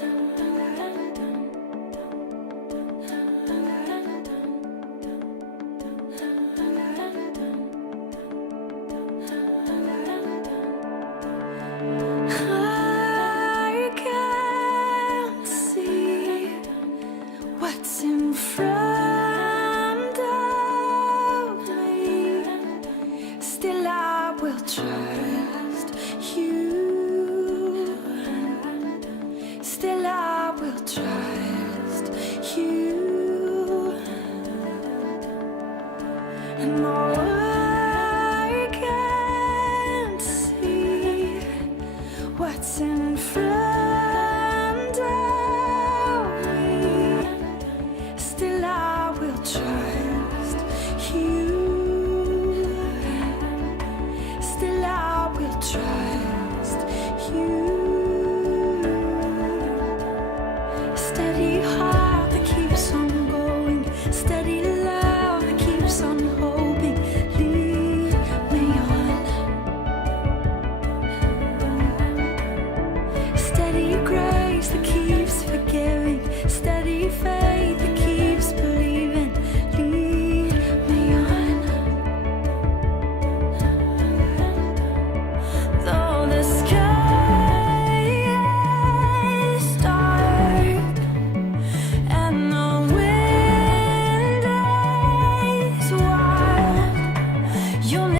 I can't see what's in front of me. Still I will trust you. Still I will trust you.